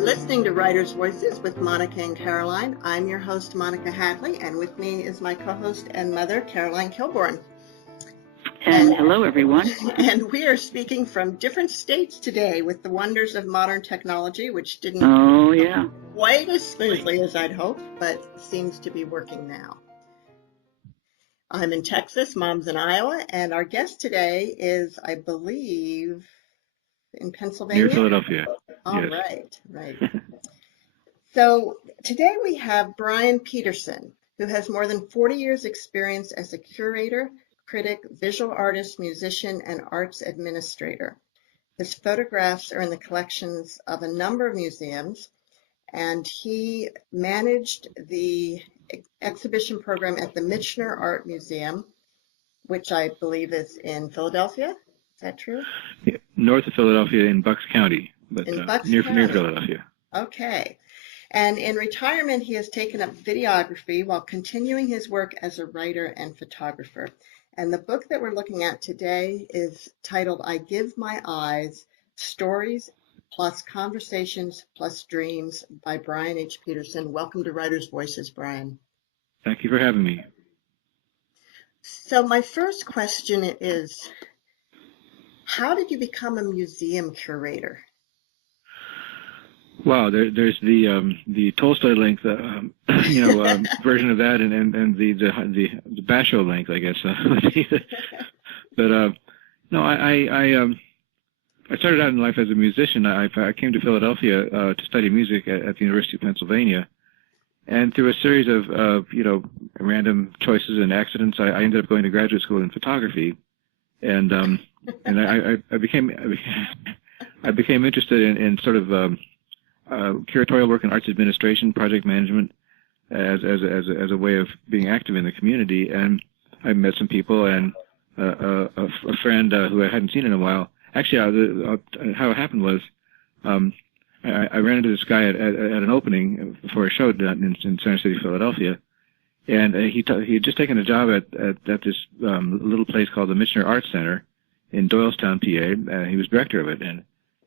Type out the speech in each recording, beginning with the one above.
You're listening to Writers' Voices with Monica and Caroline. I'm your host, Monica Hadley, and with me is my co-host and mother, Caroline Kilborn. And hello, everyone. And we are speaking from different states today with the wonders of modern technology, which didn't quite as smoothly as I'd hoped, but seems to be working now. I'm in Texas, Mom's in Iowa, and our guest today is, I believe, in Pennsylvania? Near Philadelphia. All yes. right. So today we have Brian Peterson, who has more than 40 years experience as a curator, critic, visual artist, musician, and arts administrator. His photographs are in the collections of a number of museums, and he managed the exhibition program at the Michener Art Museum, which I believe is in Philadelphia. Is that true? Yeah, north of Philadelphia in Bucks County, but near Philadelphia. Okay. And in retirement, he has taken up videography while continuing his work as a writer and photographer. And the book that we're looking at today is titled I Give My Eyes, Stories plus Conversations plus Dreams by Brian H. Peterson. Welcome to Writers' Voices, Brian. Thank you for having me. So my first question is, how did you become a museum curator? Wow, there's the Tolstoy length, version of that, and the Basho length, I guess. But no, I started out in life as a musician. I came to Philadelphia to study music at the University of Pennsylvania, and through a series of random choices and accidents, I ended up going to graduate school in photography, and I became interested in sort of curatorial work in arts administration, project management, as a way of being active in the community. And I met some people, and a friend who I hadn't seen in a while. Actually, how it happened was I ran into this guy at an opening for a show in Center City, Philadelphia, and he had just taken a job at this little place called the Michener Art Center in Doylestown, PA. He was director of it, and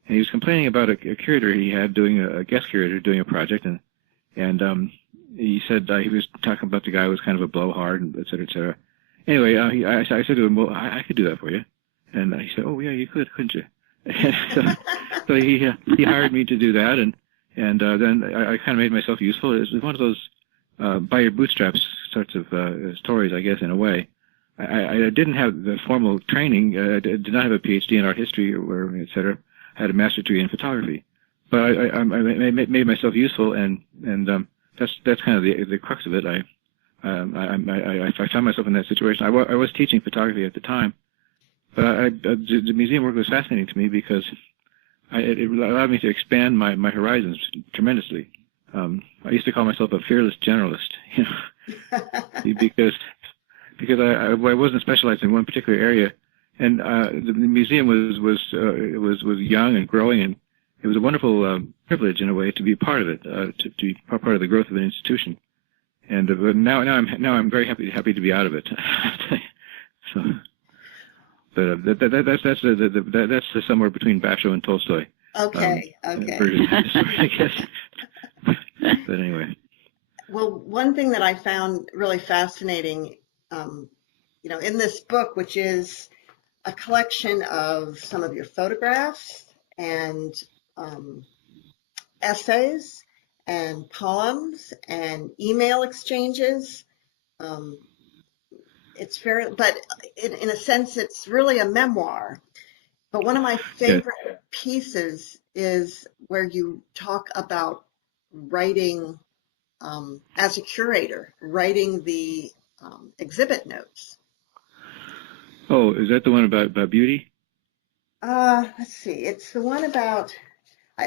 he was complaining about a curator he had doing a guest curator doing a project, and he said he was talking about the guy who was kind of a blowhard, et cetera, et cetera. Anyway, I said to him, well, I could do that for you. And he said, oh, yeah, you could, couldn't you? so he hired me to do that, and then I kind of made myself useful. It was one of those by your bootstraps sorts of stories, I guess, in a way. I didn't have the formal training. I did not have a PhD in art history or et cetera. I had a master's degree in photography, but I made myself useful, and that's kind of the crux of it. I found myself in that situation. I was teaching photography at the time, but the museum work was fascinating to me because it allowed me to expand my horizons tremendously. I used to call myself a fearless generalist, because I wasn't specialized in one particular area. And the museum was young and growing, and it was a wonderful privilege in a way to be part of it, to be part of the growth of an institution. And but now I'm very happy to be out of it. So, but that's somewhere between Basho and Tolstoy. Okay. Version of the story, I guess. But anyway. Well, one thing that I found really fascinating, in this book, which is a collection of some of your photographs and essays and poems and email exchanges. But in a sense, it's really a memoir. But one of my favorite pieces is where you talk about writing as a curator, writing the exhibit notes. Oh, is that the one about beauty? Let's see. It's the one about,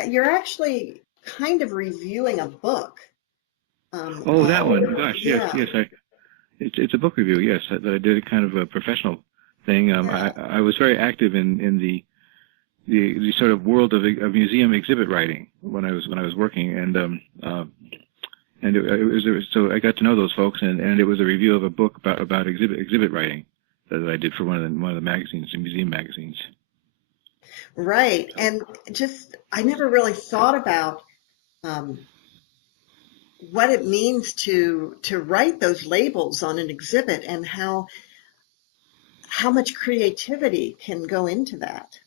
you're actually kind of reviewing a book. That one. Gosh, yeah. yes. It's a book review, yes, that I did, a kind of a professional thing. I was very active in the sort of world of museum exhibit writing when I was working, and it was so I got to know those folks, and it was a review of a book about exhibit writing that I did for one of the magazines, the museum magazines. Right, and I never really thought about um, what it means to write those labels on an exhibit and how much creativity can go into that.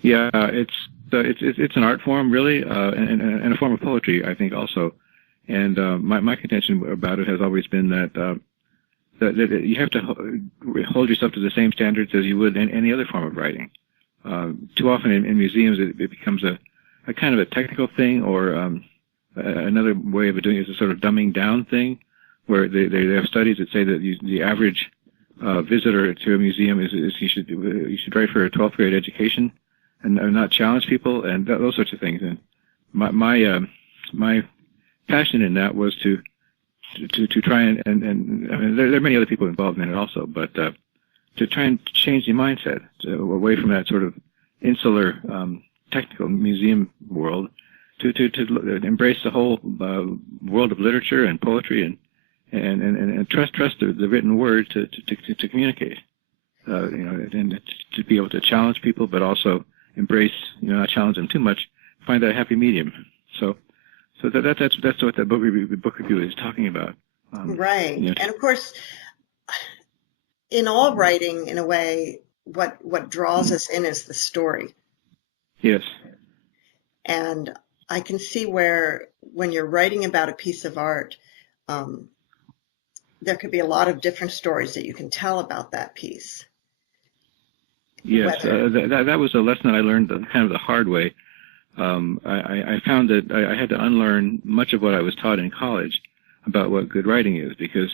Yeah, it's an art form, really, and a form of poetry, I think, also. And my contention about it has always been that you have to hold yourself to the same standards as you would in any other form of writing. Too often in museums, it becomes a kind of a technical thing, or another way of doing it is a sort of dumbing down thing, where they have studies that say that the average visitor to a museum is you should write for a 12th grade education and not challenge people and those sorts of things. And my passion in that was to try and I mean, there are many other people involved in it also, but to try and change the mindset away from that sort of insular technical museum world to embrace the whole world of literature and poetry and trust the written word to communicate, and to be able to challenge people, but also embrace, not challenge them too much, find that happy medium. So that's what the book review is talking about. Right. And of course, in all writing, in a way, what draws us in is the story. Yes. And I can see where when you're writing about a piece of art, there could be a lot of different stories that you can tell about that piece. Yes, that was a lesson that I learned kind of the hard way. I found that I had to unlearn much of what I was taught in college about what good writing is, because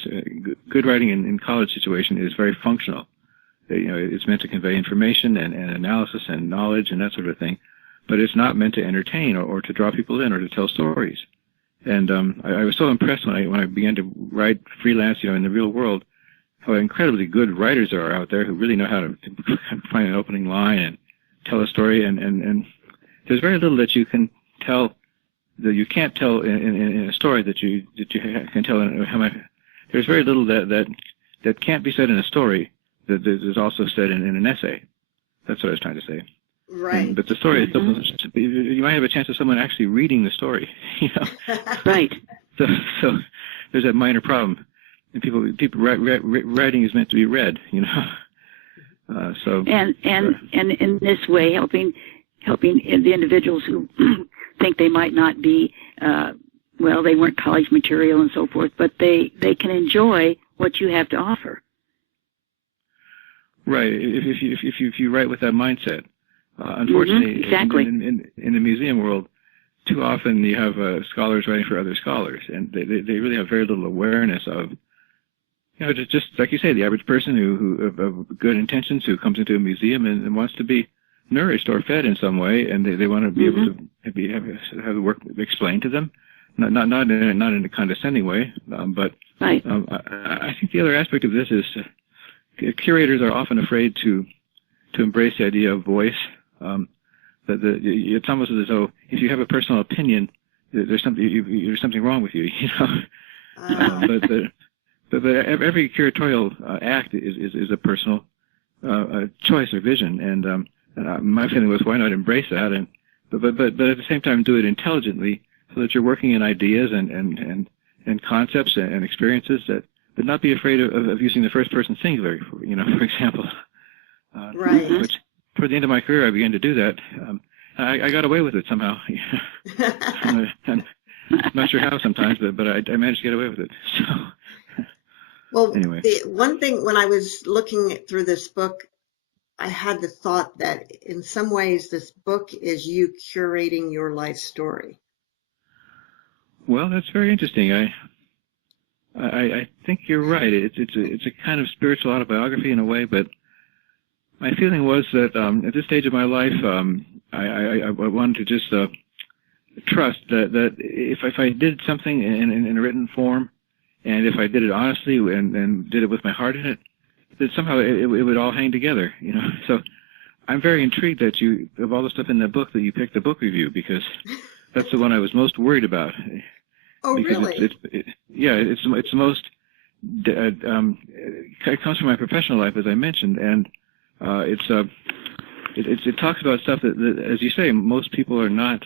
good writing in college situation is very functional. It's meant to convey information and analysis and knowledge and that sort of thing, but it's not meant to entertain or to draw people in or to tell stories. And I was so impressed when I began to write freelance, in the real world, how incredibly good writers there are out there who really know how to find an opening line and tell a story. And there's very little that you can tell that you can't tell in a story that you can tell. There's very little that can't be said in a story that is also said in an essay. That's what I was trying to say. Right. But the story is you might have a chance of someone actually reading the story. Right. So there's that minor problem. And people writing is meant to be read. So and in this way, helping the individuals who think they might not be they weren't college material and so forth, but they can enjoy what you have to offer. Right. If you write with that mindset. Unfortunately, exactly. In the museum world, too often you have scholars writing for other scholars, and they really have very little awareness of, just like you say, the average person who of good intentions who comes into a museum and wants to be nourished or fed in some way, and they want to be able to have the work explained to them, not in a condescending way, but right. I think the other aspect of this is curators are often afraid to embrace the idea of voice. It's almost as though if you have a personal opinion, there's something wrong with you, But every curatorial act is a personal choice or vision, and my feeling was, why not embrace that, but at the same time do it intelligently, so that you're working in ideas and concepts and experiences but not be afraid of using the first person singular, for example. Right. Which, toward the end of my career, I began to do that. I got away with it somehow. I'm not sure how sometimes, but I managed to get away with it. So, well, anyway. The one thing, when I was looking through this book, I had the thought that in some ways this book is you curating your life story. Well, that's very interesting. I think you're right. It's a kind of spiritual autobiography in a way, but my feeling was that at this stage of my life, I wanted to just trust that if I did something in a written form, and if I did it honestly and did it with my heart in it, that somehow it would all hang together. So I'm very intrigued that of all the stuff in the book, that you picked the book review, because that's the one I was most worried about. Oh, because really? It's the most. It comes from my professional life, as I mentioned, and it talks about stuff that, as you say, most people are not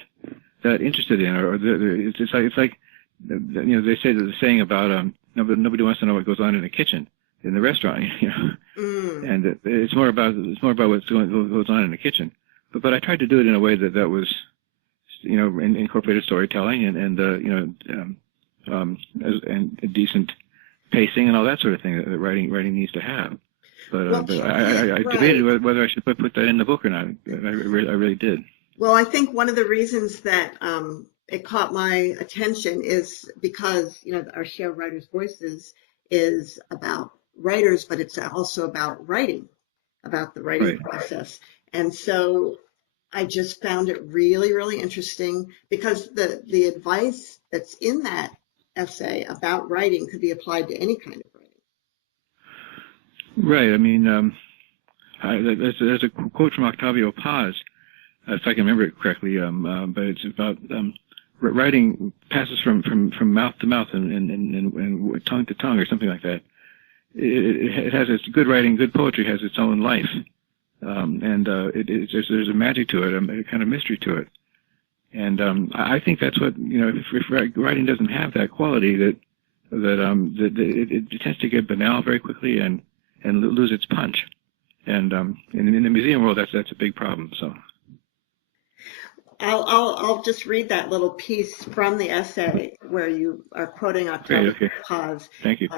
that interested in, or it's like they say the saying about nobody wants to know what goes on in the kitchen in the restaurant, and it's more about what goes on in the kitchen. But I tried to do it in a way that was incorporated storytelling and decent pacing and all that sort of thing that writing needs to have. But I debated whether I should put that in the book or not. I really did. Well, I think one of the reasons that it caught my attention is because, our show Writers' Voices is about writers, but it's also about writing, about the writing process. And so I just found it really, really interesting because the advice that's in that essay about writing could be applied to any kind of writing. Right. I mean, there's a quote from Octavio Paz, if I can remember it correctly, but it's about writing passes from mouth to mouth and tongue to tongue or something like that. It has its good writing, good poetry has its own life, and there's a magic to it, a kind of mystery to it. And I think that's what if writing doesn't have that quality, that it tends to get banal very quickly and lose its punch. And in the museum world, that's a big problem. So I'll just read that little piece from the essay where you are quoting Octavio Paz. Thank you.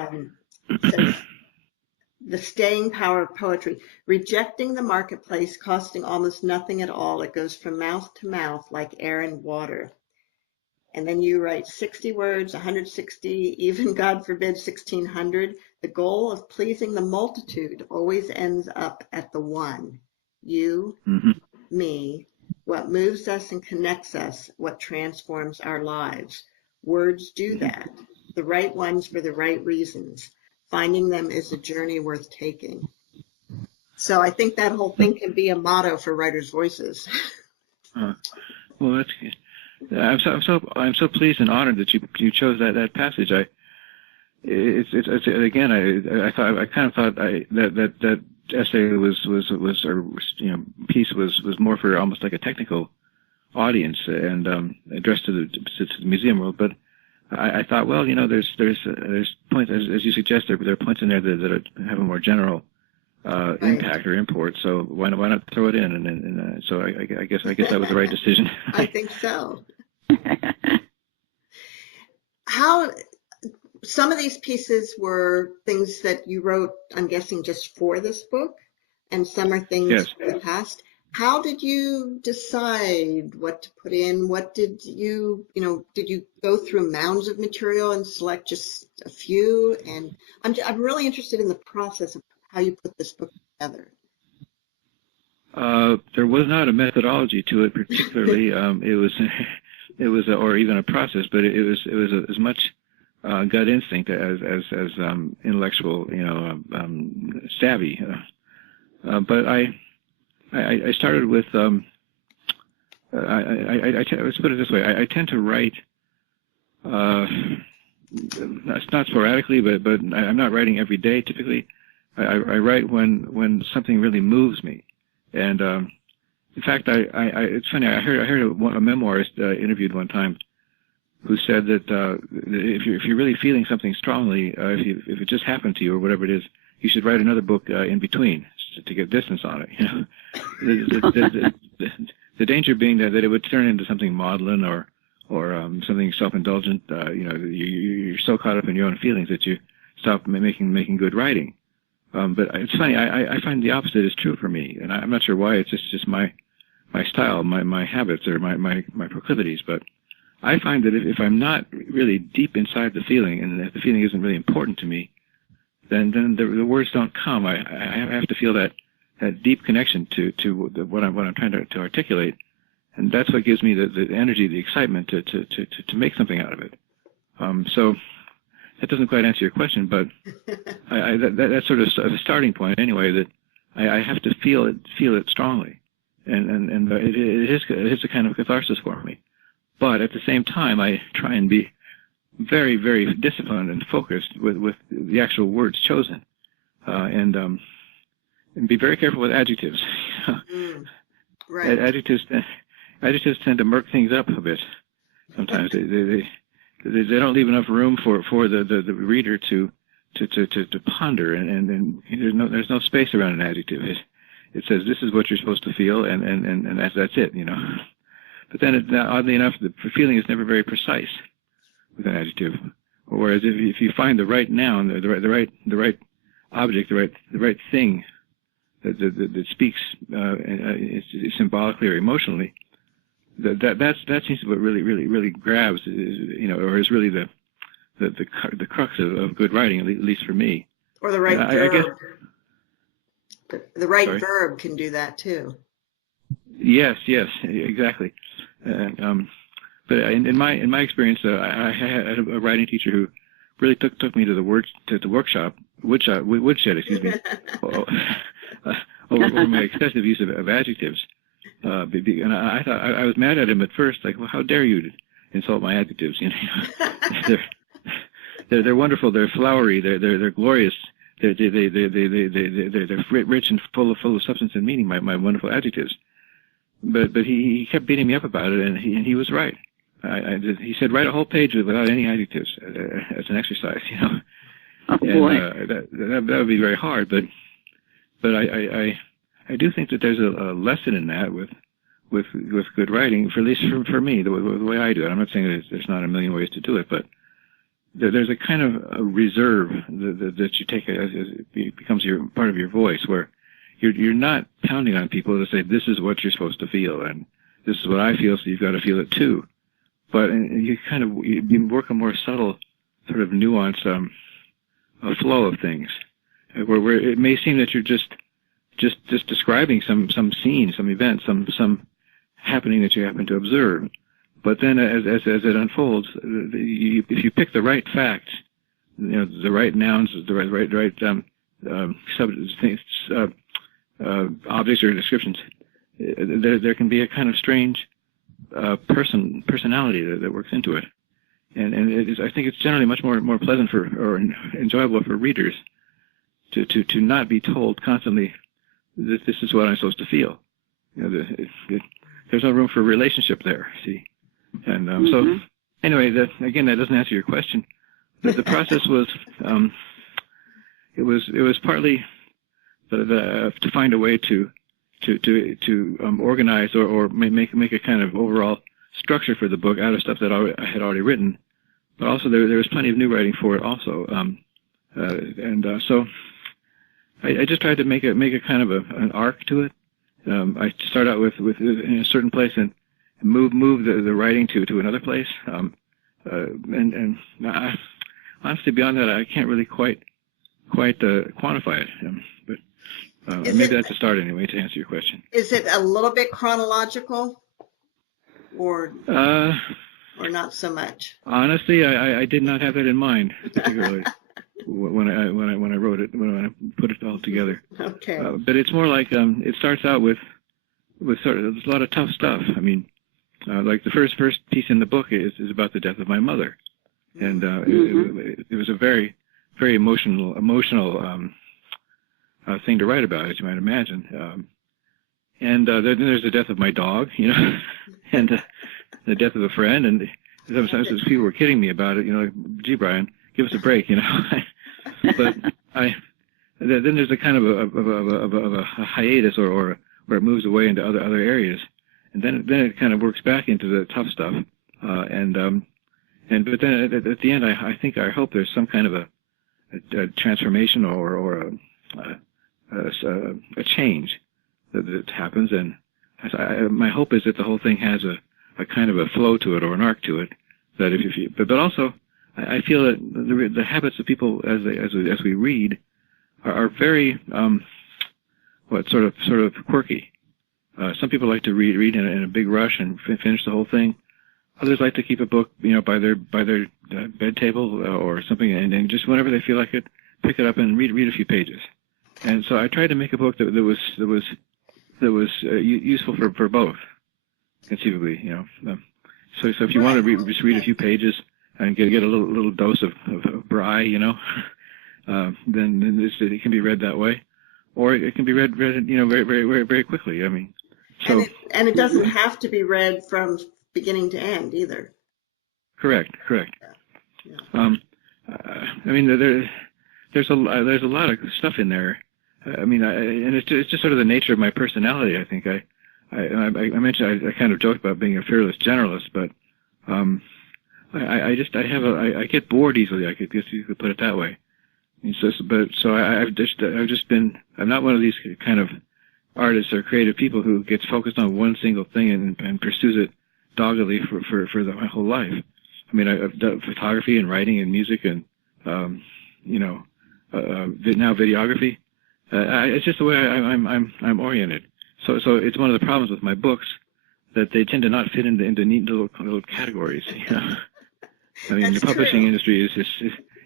It says, the staying power of poetry, rejecting the marketplace, costing almost nothing at all. It goes from mouth to mouth like air and water. And then you write 60 words, 160, even God forbid 1600. The goal of pleasing the multitude always ends up at the one. You, me, what moves us and connects us, what transforms our lives. Words do that. The right ones for the right reasons. Finding them is a journey worth taking. So I think that whole thing can be a motto for Writers' Voices. Well, that's good. I'm so pleased and honored that you chose that passage. I kind of thought that essay piece was more for almost like a technical audience and addressed to the museum world, but I thought, well, there's points, as you suggest, there are points in there that have a more general impact or import. So why not throw it in? And so I guess that was the right decision. I think so. Some of these pieces were things that you wrote, I'm guessing, just for this book, and some are things for the past. How did you decide what to put in? What did you go through mounds of material and select just a few? And I'm really interested in the process of how you put this book together. There was not a methodology to it particularly. It was or even a process, but it was as much gut instinct as intellectual, savvy. But I started with let's put it this way. I tend to write not sporadically, but I'm not writing every day typically. I write when something really moves me, and in fact, it's funny. I heard a memoirist interviewed one time who said that if you're really feeling something strongly, if it just happened to you or whatever it is, you should write another book in between to get distance on it. The danger being that it would turn into something maudlin or something self-indulgent. You're so caught up in your own feelings that you stop making good writing. But it's funny. I find the opposite is true for me, and I'm not sure why. It's just my style, my habits, or my proclivities. But I find that if I'm not really deep inside the feeling, and if the feeling isn't really important to me, then the words don't come. I have to feel that deep connection to what I'm trying to articulate, and that's what gives me the energy, the excitement to make something out of it. So that doesn't quite answer your question, but that's sort of a starting point anyway. That I have to feel it strongly, and it is a kind of catharsis for me. But at the same time, I try and be very, very disciplined and focused with the actual words chosen, and be very careful with adjectives. Right. Adjectives, adjectives tend to murk things up a bit. Sometimes they don't leave enough room for the reader to ponder, and there's no space around an adjective. It says this is what you're supposed to feel, and that's it, you know. But then, oddly enough, the feeling is never very precise with an adjective. Whereas if you find the right noun, the right object, the right thing that speaks symbolically or emotionally, that seems to be what really grabs, you know, or is really the crux of good writing, at least for me. Or the right verb. I guess, the right verb can do that too. Yes, exactly. But in my experience, I had a writing teacher who really took me to the woodshed, excuse me, over my excessive use of adjectives. And I thought I was mad at him at first, like, well, how dare you insult my adjectives? You know, they're wonderful, they're flowery, they're glorious, they're rich and full of substance and meaning. My wonderful adjectives. But he kept beating me up about it, and he was right. He said write a whole page without any adjectives as an exercise, you know. Oh boy, and, that would be very hard. But I do think that there's a lesson in that with good writing, at least for me, the way I do it. I'm not saying there's not a million ways to do it, but there's a kind of a reserve that you take as it becomes part of your voice, where you're not pounding on people to say this is what you're supposed to feel and this is what I feel, so you've got to feel it too. But you work a more subtle, sort of nuanced flow of things, where it may seem that you're just describing some scene, some event, some happening that you happen to observe. But then, as it unfolds, if you pick the right facts, you know, the right nouns, the right objects or descriptions, there can be a kind of strange personality that works into it, and I think it's generally much more pleasant or enjoyable for readers to not be told constantly that this is what I'm supposed to feel. You know, there's no room for relationship there. See, and so anyway, that doesn't answer your question. The process was it was partly to find a way to organize or make a kind of overall structure for the book out of stuff that I had already written, but also there was plenty of new writing for it also, so I just tried to make a kind of an arc to it. I start out with in a certain place and move the writing to another place, and honestly, beyond that, I can't really quite quantify it, but. Maybe that's a start anyway, to answer your question. Is it a little bit chronological, or not so much? Honestly, I did not have that in mind, particularly when I wrote it, when I put it all together. Okay. But it's more like it starts out with sort of there's a lot of tough stuff. I mean, like the first piece in the book is about the death of my mother, and it was a very very emotional thing to write about, as you might imagine. And then there's the death of my dog, you know, and the death of a friend. And sometimes people were kidding me about it, you know, like, gee, Brian, give us a break, you know. But then there's a kind of a hiatus, or where it moves away into other areas, and then it kind of works back into the tough stuff. But then at the end, I hope there's some kind of a transformation or a change that happens, and my hope is that the whole thing has a kind of a flow to it, or an arc to it. That but also I feel that the habits of people as we read are very sort of quirky. Some people like to read in a big rush and finish the whole thing. Others like to keep a book, you know, by their bed table or something, and just whenever they feel like it, pick it up and read a few pages. And so I tried to make a book that was useful for both, conceivably, you know. So if you want to just read a few pages and get a little dose of Bry, you know, then it can be read that way, or it can be read you know, very very very very quickly. I mean, So and it doesn't have to be read from beginning to end either. correct. Yeah. I mean, there's a lot of stuff in there. And it's just sort of the nature of my personality. I think I mentioned I kind of joked about being a fearless generalist, but I get bored easily. I guess you could put it that way. And I'm not one of these kind of artists or creative people who gets focused on one single thing and pursues it doggedly for my whole life. I mean, I've done photography and writing and music and now videography. It's just the way I'm oriented. So it's one of the problems with my books that they tend to not fit into neat little categories. I mean, the publishing industry is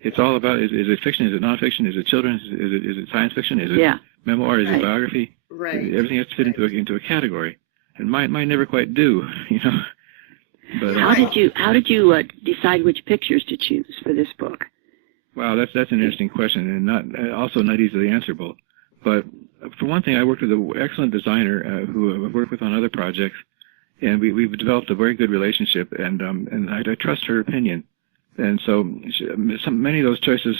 it's all about is it fiction, is it nonfiction, is it children's, is it science fiction, is it memoir, is it biography? Right. Everything has to fit into a category, and mine never quite do. But how did you decide which pictures to choose for this book? Wow, that's an interesting question, and also not easily answerable. But for one thing, I worked with an excellent designer who I've worked with on other projects, and we've developed a very good relationship, and I trust her opinion. And so many of those choices,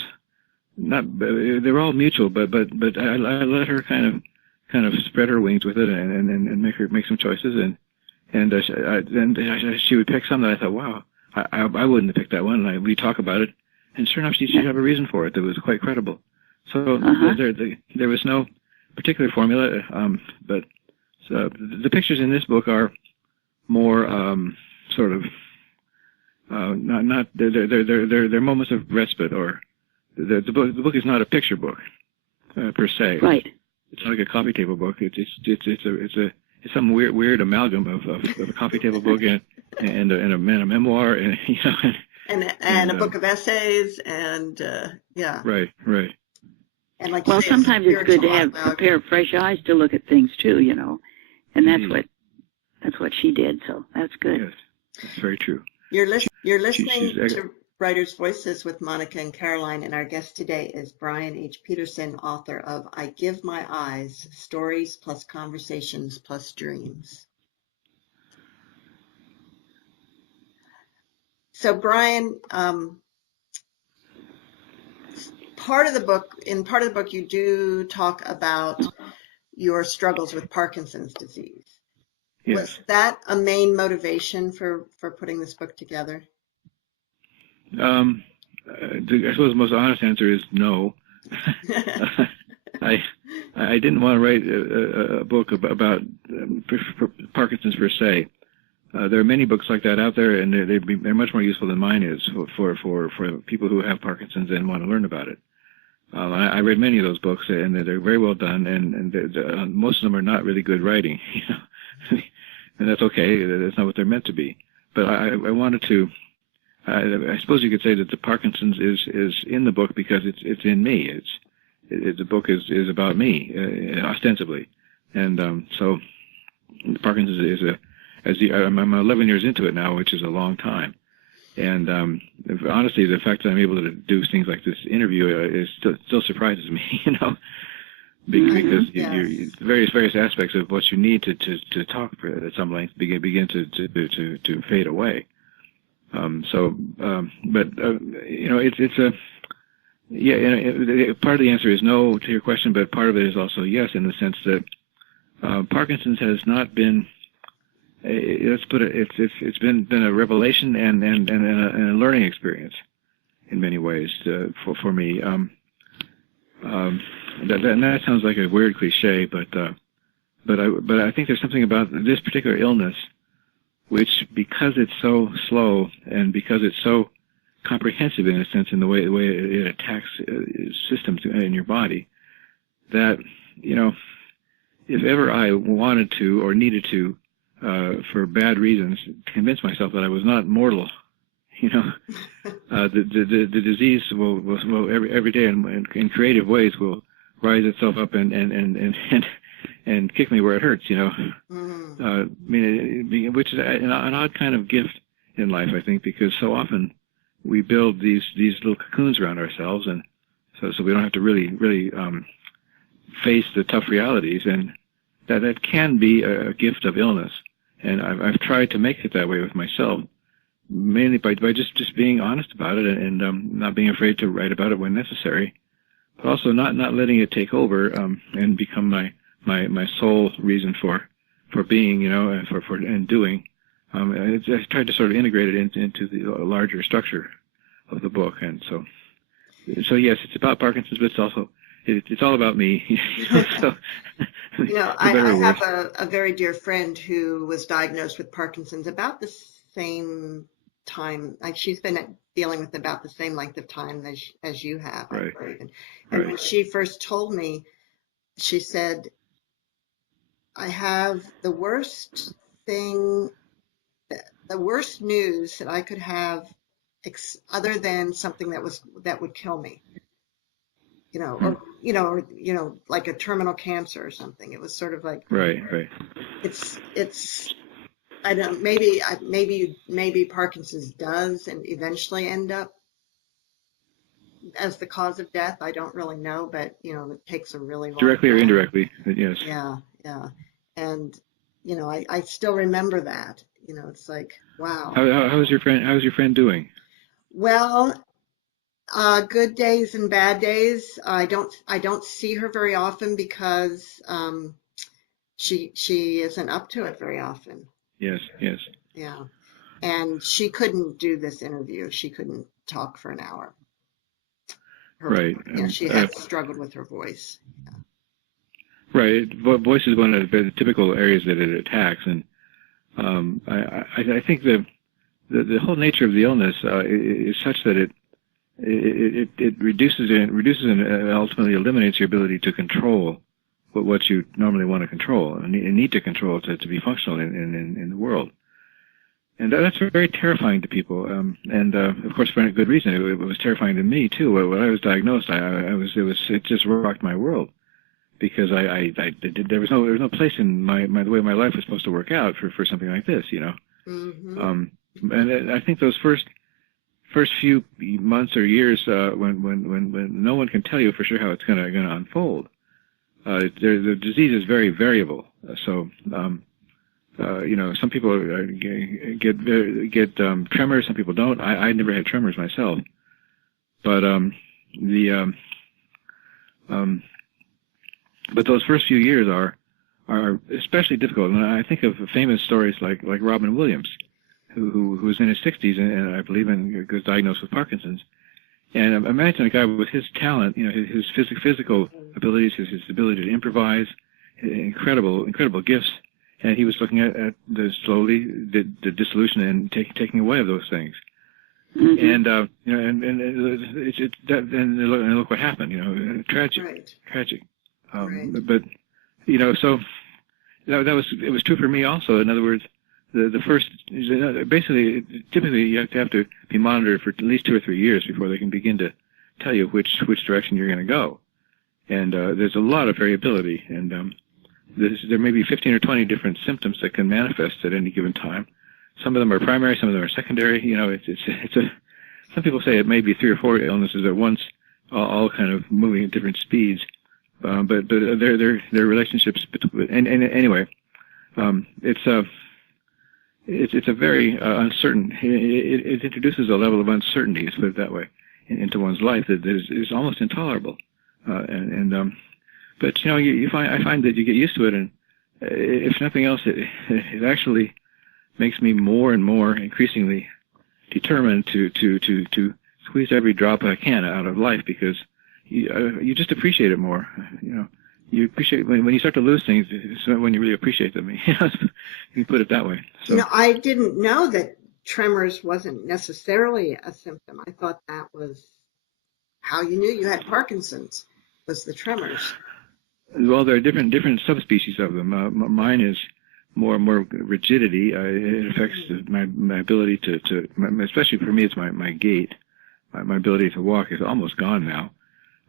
they're all mutual, but I let her kind of spread her wings with it and make some choices, and she would pick some that I thought, wow, I wouldn't have picked that one, and we talk about it, and sure enough, she'd have a reason for it that was quite credible. So there was no particular formula, but the pictures in this book are more sort of they're moments of respite, or the book is not a picture book per se. Right. It's not like a coffee table book. It's some weird amalgam of a coffee table book and a memoir and a book of essays and Right. And like sometimes it's good to have a pair of fresh eyes to look at things too, and that's what she did. So that's good. Yes, that's very true. You're listening to Writers' Voices with Monica and Caroline, and our guest today is Brian H. Peterson, author of I Give My Eyes, Stories plus Conversations plus Dreams. So Brian, part of the book you do talk about your struggles with Parkinson's disease. Yes. Was that a main motivation for putting this book together? I suppose the most honest answer is no. I didn't want to write a book about Parkinson's per se. There are many books like that out there, and they're much more useful than mine is for people who have Parkinson's and want to learn about it. I read many of those books, and they're very well done, and most of them are not really good writing, and that's okay. That's not what they're meant to be. But I wanted to. I suppose you could say that the Parkinson's is in the book because it's in me. The book is about me ostensibly, and so Parkinson's is I'm 11 years into it now, which is a long time. And honestly, the fact that I'm able to do things like this interview still surprises me, because various aspects of what you need to talk at some length begin to fade away. It's part of the answer is no to your question, but part of it is also yes, in the sense that Parkinson's has not been. Let's put it. It's been a revelation and a learning experience in many ways for me. That sounds like a weird cliche, but I think there's something about this particular illness, which because it's so slow and because it's so comprehensive in a sense in the way it attacks systems in your body, that if ever I wanted to or needed to. For bad reasons, convince myself that I was not mortal. The disease will every day in creative ways will rise itself up and kick me where it hurts. Which is an odd kind of gift in life, I think, because so often we build these little cocoons around ourselves, and so we don't have to really face the tough realities. that can be a gift of illness, and I've tried to make it that way with myself, mainly by just being honest about it and not being afraid to write about it when necessary, but also not letting it take over and become my sole reason for being, and doing. I tried to sort of integrate it into the larger structure of the book, and so yes, it's about Parkinson's, but it's all about me. So, I have a very dear friend who was diagnosed with Parkinson's about the same time. Like, she's been dealing with about the same length of time as you have. Right. And when she first told me, she said, I have the worst news that I could have, other than something that would kill me, or like a terminal cancer or something. It was sort of like, right. It's I don't, maybe Parkinson's does and eventually end up as the cause of death. I don't really know, but it takes a really long directly time. or indirectly, yes. Yeah. And I still remember that. It's like, wow. How's your friend doing? Well, good days and bad days. I don't see her very often because she isn't up to it very often. Yes. Yeah. And she couldn't do this interview. She couldn't talk for an hour. Right. She has struggled with her voice. Yeah. Right. Voice is one of the typical areas that it attacks, and I think the whole nature of the illness is such that it reduces and ultimately eliminates your ability to control what you normally want to control and need to control to be functional in the world. And that's very terrifying to people. And of course, for a good reason. It was terrifying to me too. When I was diagnosed, it just rocked my world, because there was no place in the way my life was supposed to work out for something like this, Mm-hmm. And I think those first few months or years when no one can tell you for sure how it's going to unfold. The disease is very variable. So, some people get tremors, some people don't. I never had tremors myself, but but those first few years are especially difficult. And I think of famous stories like Robin Williams, who was in his 60s and I believe was diagnosed with Parkinson's. And imagine a guy with his talent, his physical abilities, his ability to improvise, incredible gifts, and he was looking at the dissolution and taking away of those things. Mm-hmm. And look what happened. Tragic. Right. But so it was true for me also. In other words, the first, basically, typically you have to be monitored for at least 2 or 3 years before they can begin to tell you which direction you're going to go. And there's a lot of variability, and there may be 15 or 20 different symptoms that can manifest at any given time. Some of them are primary, some of them are secondary. Some people say it may be 3 or 4 illnesses at once, all kind of moving at different speeds. But their relationships between, and anyway, it's a very uncertain. It introduces a level of uncertainty, let's put it that way, into one's life that is almost intolerable. But I find that you get used to it, and if nothing else, it actually makes me more and more increasingly determined to squeeze every drop I can out of life, because you just appreciate it more. You appreciate when you start to lose things. It's when you really appreciate them. You put it that way. So. I didn't know that tremors wasn't necessarily a symptom. I thought that was how you knew you had Parkinson's, was the tremors. Well, there are different subspecies of them. Mine is more rigidity. It affects my ability to especially for me, it's my gait. My ability to walk is almost gone now.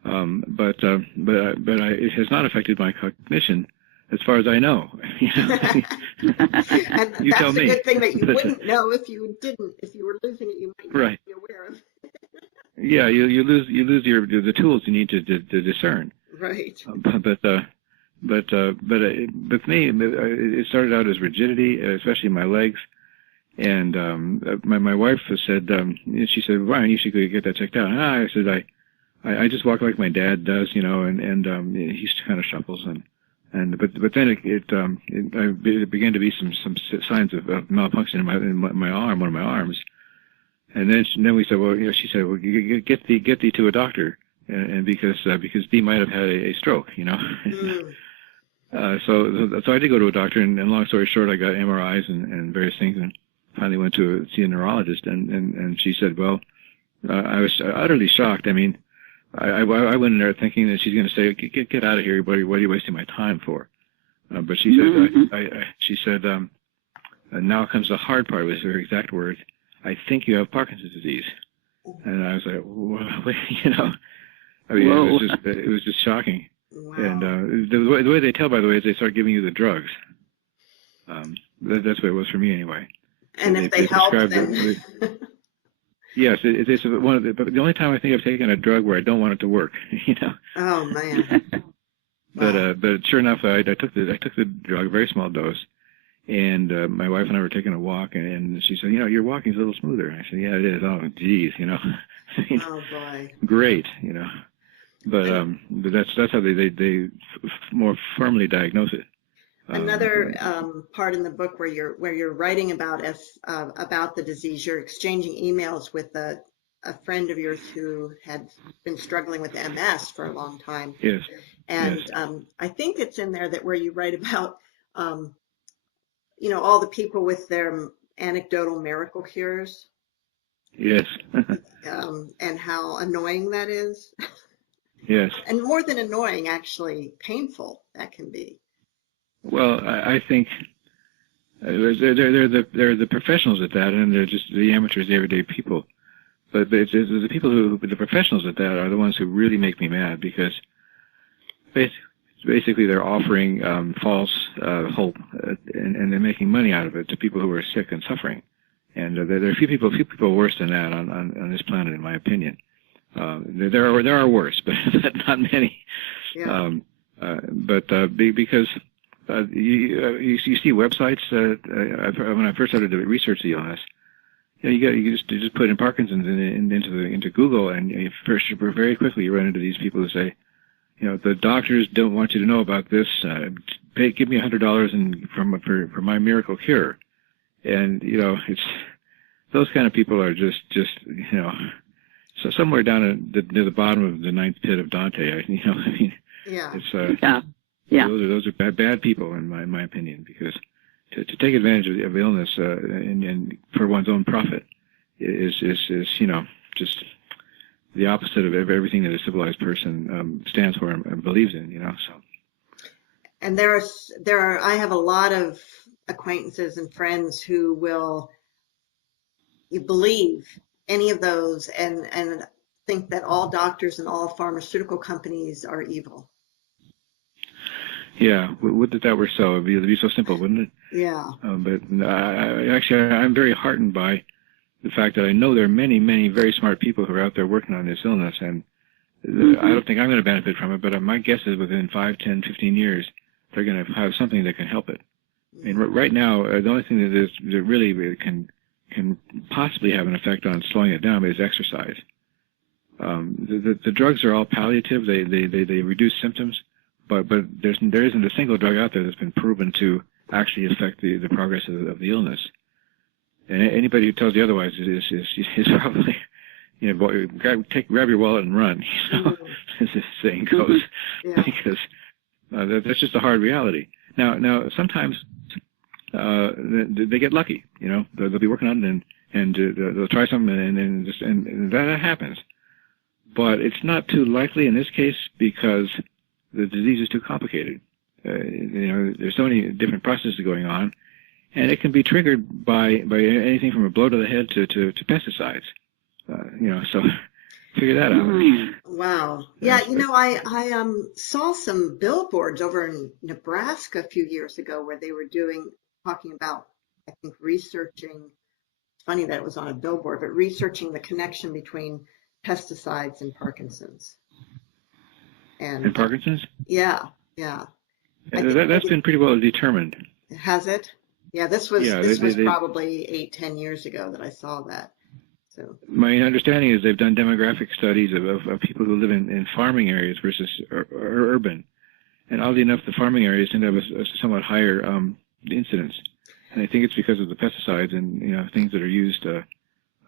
But it has not affected my cognition, as far as I know. And you that's tell me. A good thing that you wouldn't know if you were losing it. You might not be aware of. Yeah, you lose the tools you need to discern. Right. But with me, it started out as rigidity, especially in my legs. And my wife said, she said, Ryan, you should go get that checked out. And I said, I just walk like my dad does, and he kind of shuffles but then it began to be some signs of malfunction in my arm, one of my arms. And then we said, well, she said, well, get thee to a doctor, and because thee might have had a stroke, Mm. So I did go to a doctor, and long story short, I got MRIs and various things, and finally went to see a neurologist, and she said, well, I was utterly shocked. I mean, I went in there thinking that she's going to say, get out of here, what are you wasting my time for? But she said, now comes the hard part, was her exact words. I think you have Parkinson's disease. And I was like, well, I mean, it was just shocking. Wow. And the way they tell, by the way, is they start giving you the drugs. That's what it was for me anyway. And if they help, then... Yes, it's one of the. But the only time I think I've taken a drug where I don't want it to work, Oh man. But sure enough, I took the drug, a very small dose, and my wife and I were taking a walk, and she said, your walking's a little smoother. And I said, yeah, it is. Oh, geez, Oh boy. Great, But that's how they more firmly diagnose it. Another part in the book where you're writing about the disease, you're exchanging emails with a friend of yours who had been struggling with MS for a long time. Yes. And yes. I think it's in there that where you write about all the people with their anecdotal miracle cures. Yes. And how annoying that is. Yes. And more than annoying, actually painful that can be. Well, I think they're the professionals at that, and they're just the amateurs, the everyday people. But it's the people the professionals at that are the ones who really make me mad, because basically they're offering false hope, and they're making money out of it to people who are sick and suffering. And there are few people worse than that on this planet, in my opinion. There are worse, but not many. Yeah. Because. You see websites. When I first started to research the illness, you just put in Parkinson's into Google, and very quickly you run into these people who say, the doctors don't want you to know about this. Give me $100 for my miracle cure, and it's those kind of people are just so somewhere down near the bottom of the ninth pit of Dante. Yeah. It's yeah. Yeah. Those are bad people, in my opinion, because to take advantage of illness and for one's own profit is just the opposite of everything that a civilized person stands for and believes in. So. And there are I have a lot of acquaintances and friends who will believe any of those and think that all doctors and all pharmaceutical companies are evil. Yeah, would that were so. It'd be so simple, wouldn't it? Yeah. But I'm very heartened by the fact that I know there are many, many very smart people who are out there working on this illness, and I don't think I'm going to benefit from it, but my guess is within 5, 10, 15 years, they're going to have something that can help it. And right now, the only thing that really can possibly have an effect on slowing it down is exercise. The drugs are all palliative. They reduce symptoms. But there isn't a single drug out there that's been proven to actually affect the progress of the illness. And anybody who tells you otherwise is probably, grab your wallet and run, as this saying goes, because that's just a hard reality. Now sometimes they get lucky, they'll be working on it and they'll try something and that happens. But it's not too likely in this case because the disease is too complicated. There's so many different processes going on, and it can be triggered by anything from a blow to the head to pesticides. So figure that out. Wow. Yeah, I saw some billboards over in Nebraska a few years ago where they were talking about, I think, researching. It's funny that it was on a billboard, but researching the connection between pesticides and Parkinson's. And Parkinson's? Yeah. That's been pretty well determined. Has it? Yeah, this was Yeah, this was probably 8-10 years ago that I saw that. So my understanding is they've done demographic studies of people who live in farming areas versus urban. And oddly enough, the farming areas tend to have a somewhat higher incidence. And I think it's because of the pesticides and things that are used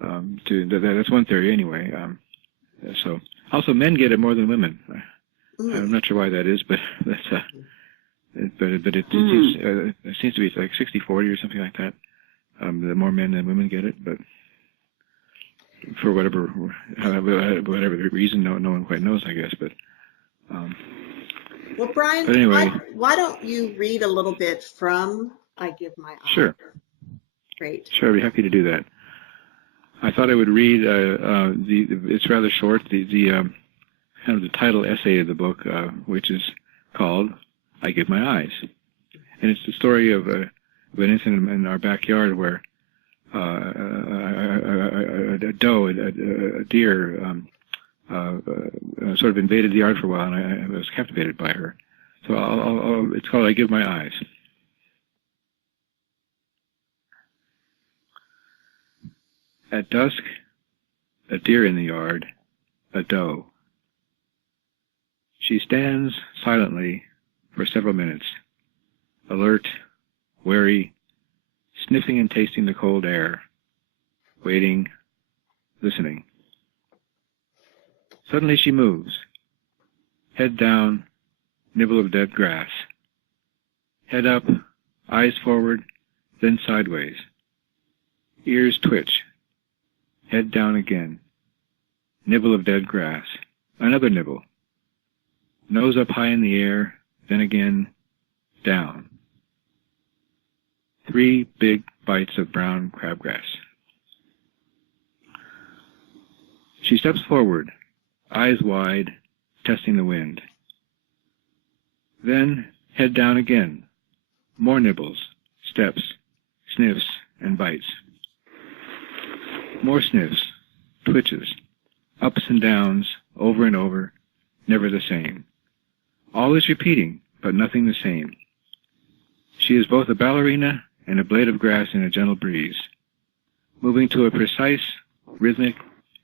that's one theory anyway. So also men get it more than women. I'm not sure why that is, but that's it seems to be like 60-40 or something like that. The more men than women get it, but for whatever reason, no one quite knows, I guess. But well, Brian, but anyway, why don't you read a little bit from I Give My Eyes? Sure. Great. Sure, I'd be happy to do that. I thought I would read it's rather short, the kind of the title essay of the book, which is called I Give My Eyes. And it's the story of an incident in our backyard where a doe, a deer, sort of invaded the yard for a while, and I was captivated by her. So it's called I Give My Eyes. At dusk, a deer in the yard, a doe. She stands silently for several minutes, alert, wary, sniffing and tasting the cold air, waiting, listening. Suddenly she moves. Head down, nibble of dead grass. Head up, eyes forward, then sideways. Ears twitch. Head down again. Nibble of dead grass. Another nibble. Nose up high in the air, then again, down. 3 big bites of brown crabgrass. She steps forward, eyes wide, testing the wind. Then head down again. More nibbles, steps, sniffs, and bites. More sniffs, twitches, ups and downs, over and over, never the same. All is repeating, but nothing the same. She is both a ballerina and a blade of grass in a gentle breeze, moving to a precise, rhythmic,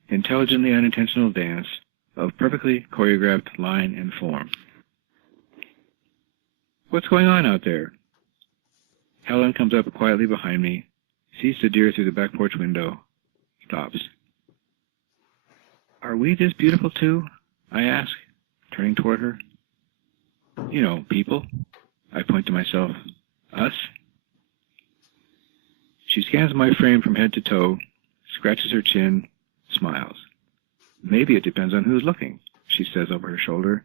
intelligently unintentional dance of perfectly choreographed line and form. What's going on out there? Helen comes up quietly behind me, sees the deer through the back porch window, stops. Are we this beautiful too? I ask, turning toward her. You know, people. I point to myself. Us? She scans my frame from head to toe, scratches her chin, smiles. Maybe it depends on who's looking, she says over her shoulder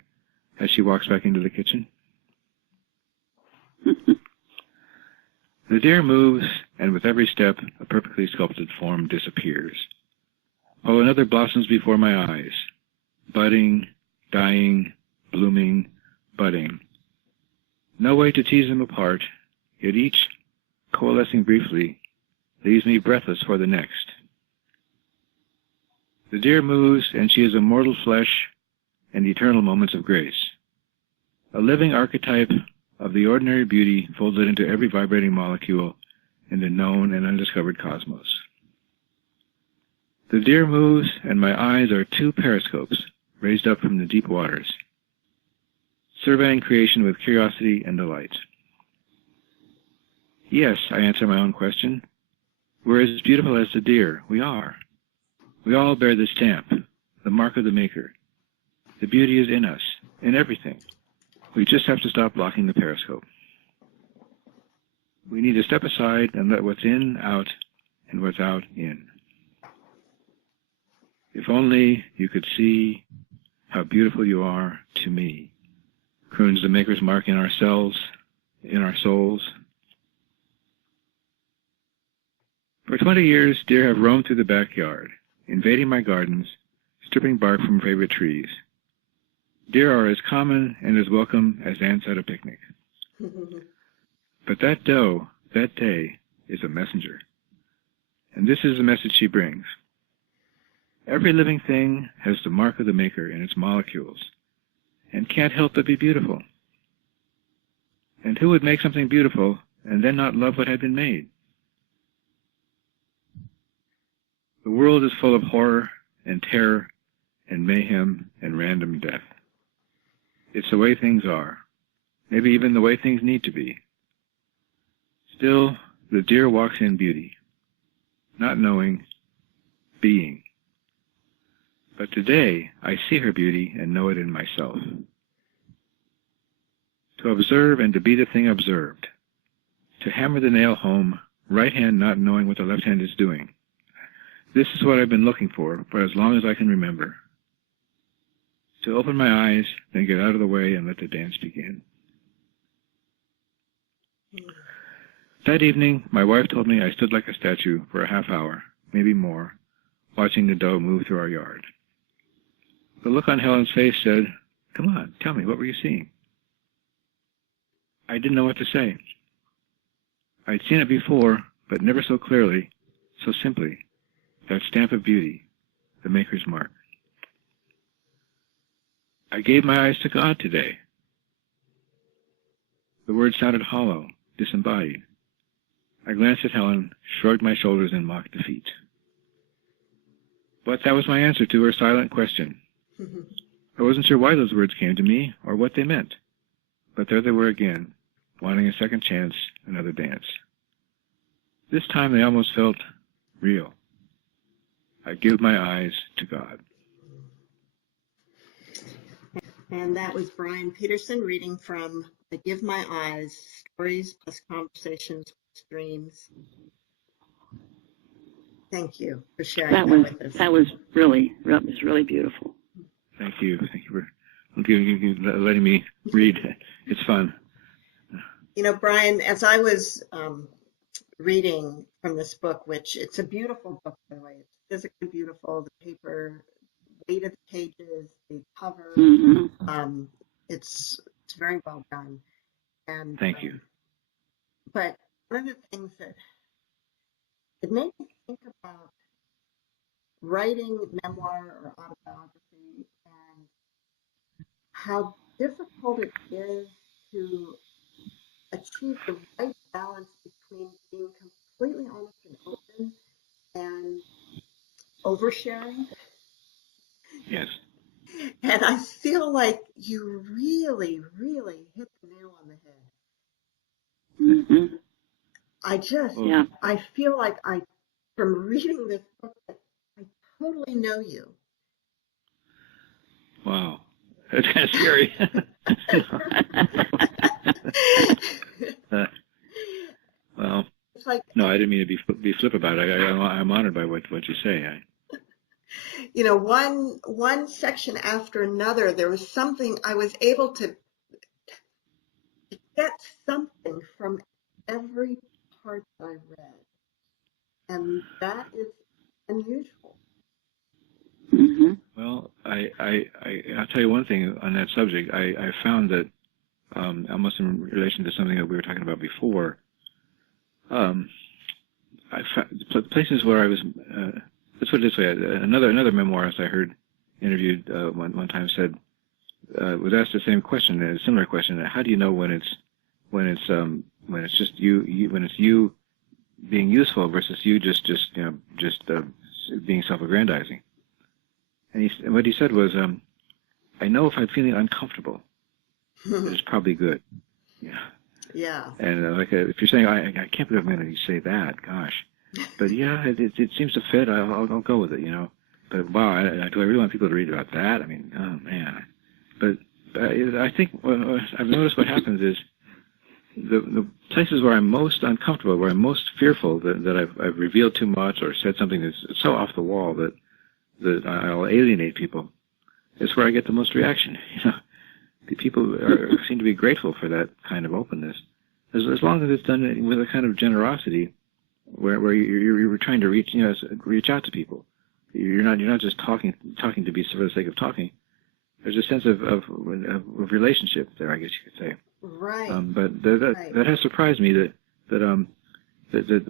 as she walks back into the kitchen. The deer moves, and with every step, a perfectly sculpted form disappears. Oh, another blossoms before my eyes. Budding, dying, blooming, budding. No way to tease them apart, yet each, coalescing briefly, leaves me breathless for the next. The deer moves, and she is immortal flesh and eternal moments of grace. A living archetype of the ordinary beauty folded into every vibrating molecule in the known and undiscovered cosmos. The deer moves, and my eyes are 2 periscopes raised up from the deep waters, surveying creation with curiosity and delight. Yes, I answer my own question. We're as beautiful as the deer. We are. We all bear the stamp, the mark of the Maker. The beauty is in us, in everything. We just have to stop blocking the periscope. We need to step aside and let what's in out and what's out in. If only you could see how beautiful you are to me, croons the Maker's mark in ourselves, in our souls. For 20 years, deer have roamed through the backyard, invading my gardens, stripping bark from favorite trees. Deer are as common and as welcome as ants at a picnic. But that doe, that day, is a messenger. And this is the message she brings. Every living thing has the mark of the Maker in its molecules, and can't help but be beautiful. And who would make something beautiful and then not love what had been made? The world is full of horror and terror and mayhem and random death. It's the way things are, maybe even the way things need to be. Still, the deer walks in beauty, not knowing, being. But today, I see her beauty and know it in myself. To observe and to be the thing observed. To hammer the nail home, right hand not knowing what the left hand is doing. This is what I've been looking for as long as I can remember. To open my eyes, then get out of the way and let the dance begin. That evening, my wife told me I stood like a statue for a half hour, maybe more, watching the doe move through our yard. The look on Helen's face said, "Come on, tell me, what were you seeing?" I didn't know what to say. I'd seen it before, but never so clearly, so simply. That stamp of beauty, the Maker's mark. I gave my eyes to God today. The words sounded hollow, disembodied. I glanced at Helen, shrugged my shoulders in mock defeat. But that was my answer to her silent question. I wasn't sure why those words came to me or what they meant. But there they were again, wanting a second chance, another dance. This time they almost felt real. I give my eyes to God. And that was Brian Peterson reading from I Give My Eyes, Stories plus Conversations plus Dreams. Thank you for sharing that with us. That was really beautiful. Thank you. Thank you for letting me read. It's fun. You know, Brian, as I was reading from this book, which it's a beautiful book, by the way, it's physically beautiful, the paper, weight of the pages, the cover, it's very well done. And thank you. But one of the things that it made me think about writing memoir or autobiography and how difficult it is to achieve the right balance between being completely honest and open and oversharing. Yes. And I feel like you really, really hit the nail on the head. Mm-hmm. I feel like from reading this book, I totally know you. Wow. That's scary. Well, it's like, no, I didn't mean to be flip about it. I'm honored by what you say. You know, one section after another, there was something I was able to get something from every part that I read, and that is unusual. Mm-hmm. Well, I'll tell you one thing on that subject. I found that almost in relation to something that we were talking about before. I found places where I was. Let's put it this way: another memoirist I heard interviewed one time said was asked the same question, a similar question: how do you know when it's just you when it's you being useful versus you just being self-aggrandizing? And what he said was, I know if I'm feeling uncomfortable, it's probably good. Yeah. Yeah. And if you're saying, I can't believe I'm going to say that, gosh. But yeah, it seems to fit. I'll go with it, you know. But wow, do I really want people to read about that? I mean, oh man. But I think I've noticed what happens is the places where I'm most uncomfortable, where I'm most fearful that I've revealed too much or said something that's so off the wall that I'll alienate people, is where I get the most reaction. You know, the people seem to be grateful for that kind of openness, as long as it's done with a kind of generosity, where you're trying to reach out to people. You're not just talking to be for the sake of talking. There's a sense of relationship there, I guess you could say. Right. But that has surprised me that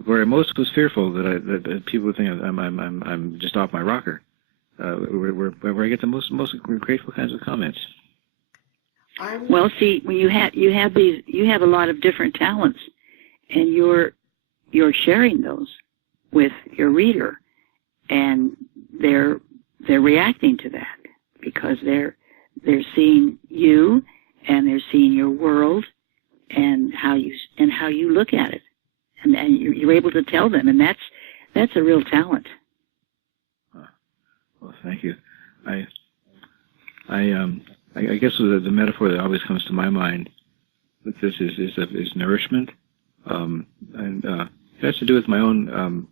where I most was fearful that people would think I'm just off my rocker. Where I get the most grateful kinds of comments. Well, see, when you have a lot of different talents, and you're sharing those with your reader, and they're reacting to that because they're seeing you, and they're seeing your world, and how you look at it, and you're able to tell them, and that's a real talent. Well, thank you. I guess the metaphor that always comes to my mind with this is nourishment, and it has to do with my own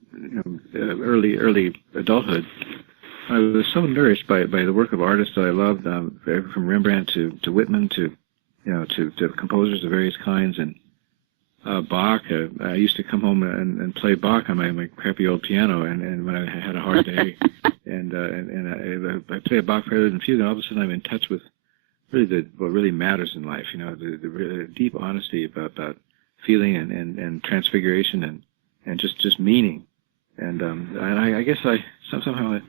early adulthood. I was so nourished by the work of artists that I loved, from Rembrandt to Whitman to composers of various kinds, and Bach. I used to come home and play Bach on my crappy old piano, and when I had a hard day, and I play a Bach prelude and fugue, and all of a sudden I'm in touch with really what really matters in life. The deep honesty about feeling and transfiguration and just meaning, and I guess somehow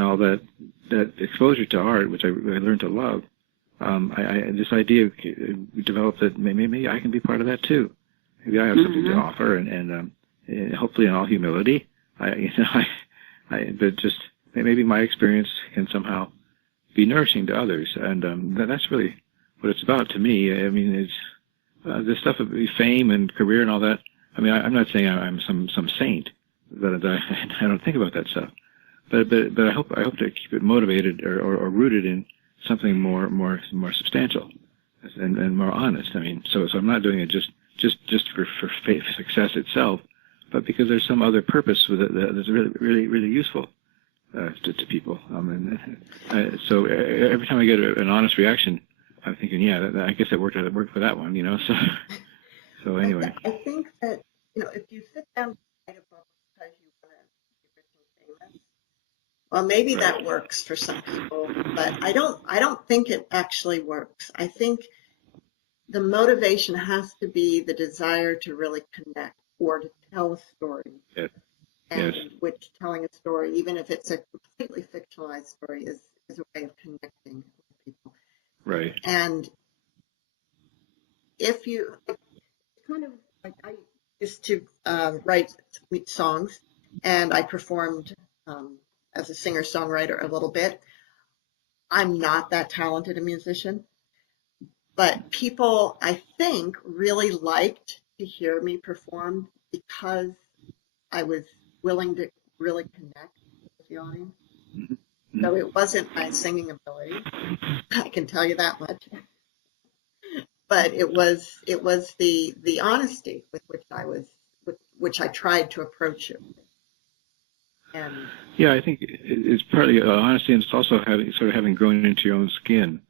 all that exposure to art, which I learned to love. This idea developed that maybe I can be part of that too. Maybe I have something to offer, and hopefully in all humility, but just maybe my experience can somehow be nourishing to others, and that's really what it's about to me. I mean, it's this stuff of fame and career and all that. I mean, I'm not saying I'm some saint, but I don't think about that stuff. But I hope to keep it motivated or rooted in something more substantial and more honest. I mean, so I'm not doing it just for success itself, but because there's some other purpose with it that's really useful to people. So every time I get an honest reaction, I'm thinking, yeah, I guess it worked for that one, So anyway, I think that if you sit down to write a book because you want to be rich and famous, well, maybe that works for some people, but I don't think it actually works. I think the motivation has to be the desire to really connect or to tell a story. yes. And which telling a story, even if it's a completely fictionalized story, is a way of connecting with people. Right. And if you, it's kind of like I used to write songs, and I performed as a singer-songwriter a little bit. I'm not that talented a musician, but people, I think, really liked to hear me perform because I was willing to really connect with the audience. Mm-hmm. So it wasn't my singing ability, I can tell you that much. But it was the honesty with which I tried to approach it. And yeah, I think it's partly honesty, and it's also having grown into your own skin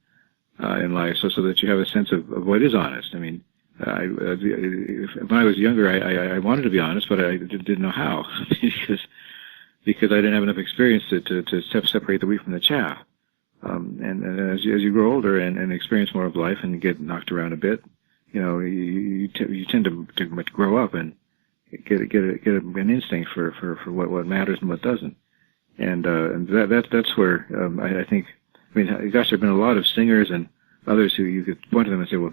in life, so that you have a sense of what is honest. I mean, when I was younger, I wanted to be honest, but I didn't know how because I didn't have enough experience to separate the wheat from the chaff. And as you grow older and experience more of life and get knocked around a bit, you tend to grow up and get an instinct for what matters and what doesn't. And that's where I think. I mean, gosh, there've been a lot of singers and others who you could point to them and say, well,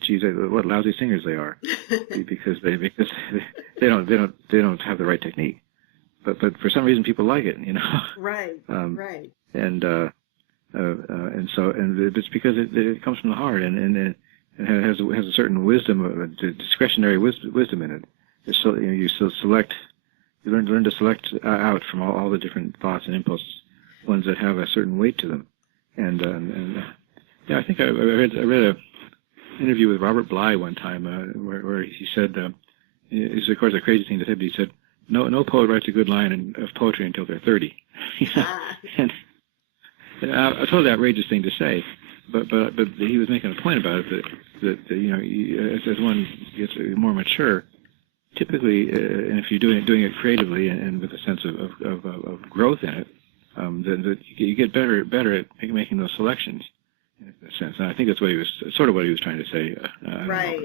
geez, what lousy singers they are, because they don't have the right technique. But for some reason people like it, Right. Right. And it's because it comes from the heart and it has a certain wisdom, discretionary wisdom in it. So you learn to select out from all the different thoughts and impulses, ones that have a certain weight to them. And yeah, I think I read an interview with Robert Bly one time where he said, it's of course a crazy thing to say, but he said, no poet writes a good line of poetry until they're 30. And a totally outrageous thing to say, but he was making a point about it that as one gets more mature, typically, and if you're doing it creatively and with a sense of growth in it, then you get better at making those selections in a sense. And I think that's what he was trying to say. Right.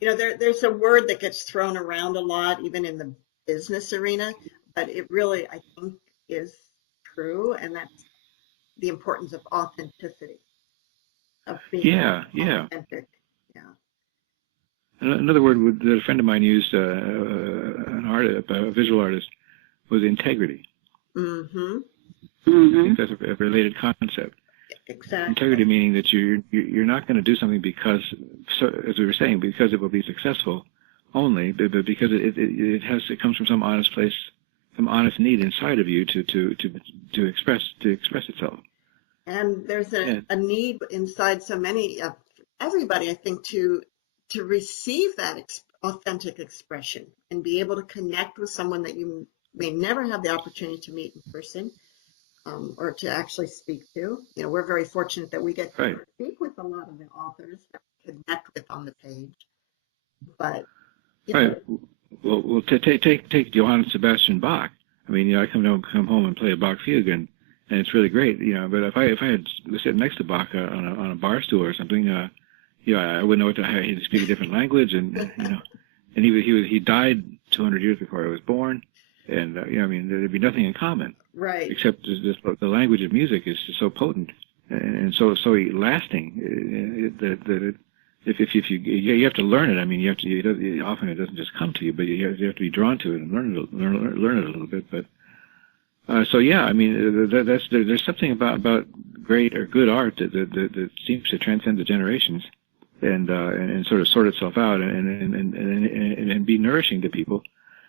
There's a word that gets thrown around a lot, even in the business arena, but it really, I think, is true, and that's the importance of authenticity. of being Yeah. authentic. Yeah. Another word that a friend of mine used, a visual artist, was integrity. Mm-hmm. I think that's a related concept. Exactly. Integrity meaning that you're not going to do something because, so, as we were saying, because it will be successful only, but because it comes from some honest place, some honest need inside of you to express itself. And there's a need inside so many of everybody, I think, to receive that authentic expression and be able to connect with someone that you may never have the opportunity to meet in person, or to actually speak to. You know, we're very fortunate that we get to speak with a lot of the authors that we connect with on the page. But you know, well, take Johann Sebastian Bach. I mean, I come home and play a Bach fugue, and it's really great, But if I had sit next to Bach on a bar stool or something, I wouldn't know what he'd speak a different language, and and he died 200 years before I was born, and I mean, there'd be nothing in common, right? Except the language of music is so potent and so lasting that if you have to learn it. I mean, often it doesn't just come to you, but you have to be drawn to it and learn it a little bit, but. So yeah, I mean, there's something about great or good art that seems to transcend the generations, and sort of sort itself out and be nourishing to people.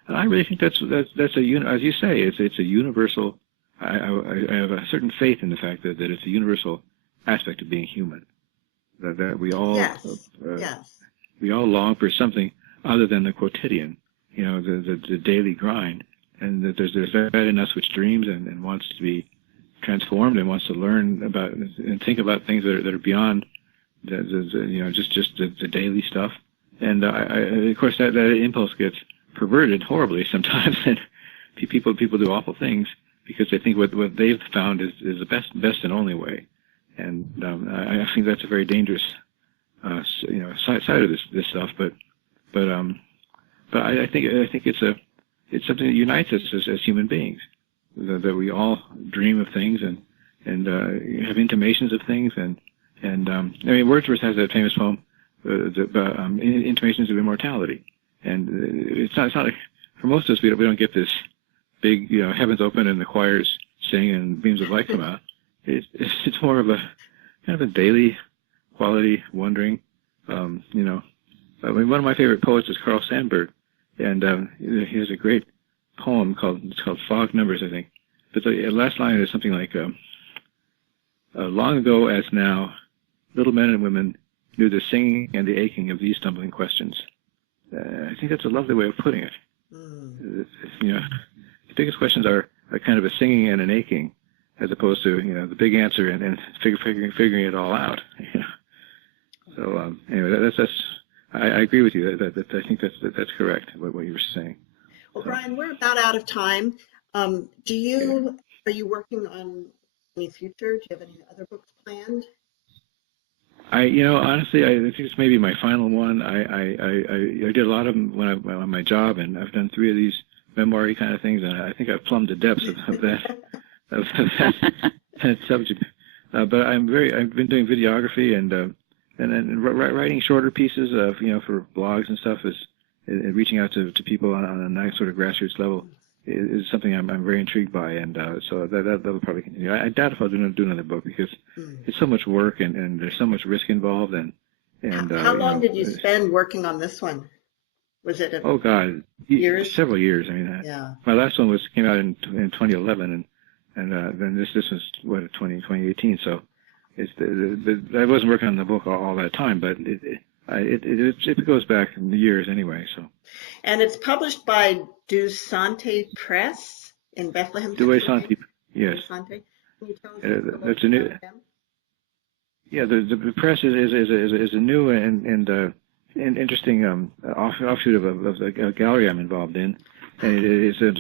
And I really think that's as you say, it's a universal. I have a certain faith in the fact that it's a universal aspect of being human. That we all we all long for something other than the quotidian, the daily grind. And that there's that in us which dreams and wants to be transformed and wants to learn about and think about things that are beyond just the daily stuff. And of course that impulse gets perverted horribly sometimes, and people do awful things because they think what they've found is the best and only way. And I think that's a very dangerous side of this stuff. But I think it's something that unites us as human beings, that we all dream of things and have intimations of things. And I mean, Wordsworth has that famous poem, Intimations of Immortality. And it's not like, for most of us, we don't get this big, heavens open and the choirs sing and beams of light come out. It's more of a kind of a daily quality wondering. I mean, one of my favorite poets is Carl Sandburg. And he has a great poem called Fog Numbers, I think. But the last line is something like, long ago as now, little men and women knew the singing and the aching of these stumbling questions. I think that's a lovely way of putting it. The biggest questions are kind of a singing and an aching, as opposed to the big answer and figuring it all out. So anyway, that's. I agree with you. That I think that's correct. What you were saying. Well, Brian, we're about out of time. Are you working on any future? Do you have any other books planned? Honestly, I think it's maybe my final one. I did a lot of them when on my job, and I've done 3 of these memoir-y kind of things, and I think I've plumbed the depths of that subject. But I've been doing videography and then writing shorter pieces of, for blogs and stuff is reaching out to people on a nice sort of grassroots level is something I'm very intrigued by. And so that'll probably continue. I doubt if I'll do another book because it's so much work and there's so much risk involved. And how long did you spend working on this one? Was it oh God, years? Several years. I mean, my last one came out in 2011, and then this was 2018. So. I wasn't working on the book all that time, but it goes back in years anyway. So, and it's published by Dusante Press in Bethlehem. Dusante, yes. Dusante. Can you tell us that's a new. Yeah, the press is a new and interesting offshoot of a gallery I'm involved in, and it's a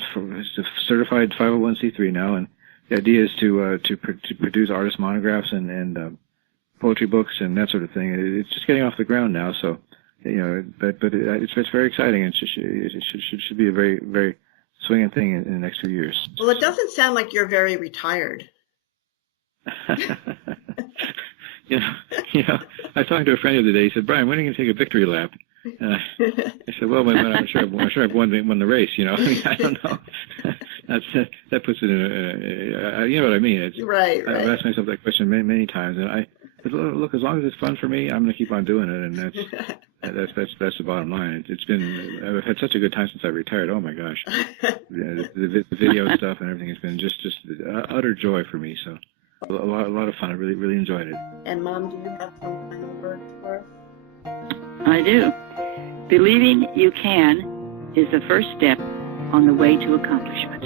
certified 501c3 now, and. The idea is to produce artist monographs and poetry books and that sort of thing. It's just getting off the ground now, so but it's very exciting and it should be a very very swinging thing in the next few years. Well, it doesn't sound like you're very retired. you know, I was talking to a friend the other day. He said, "Brian, when are you going to take a victory lap?" I said, "Well, when I'm sure I've won the race." You know, I mean, I don't know. That puts it in you know what I mean? It's, right. I've asked myself that question many times, and look, as long as it's fun for me, I'm going to keep on doing it, and that's the bottom line. It's been, I've had such a good time since I retired. Oh my gosh, the video stuff and everything has been just utter joy for me. So a lot of fun. I really enjoyed it. And Mom, do you have some final words for us? I do. Believing you can is the first step on the way to accomplishment.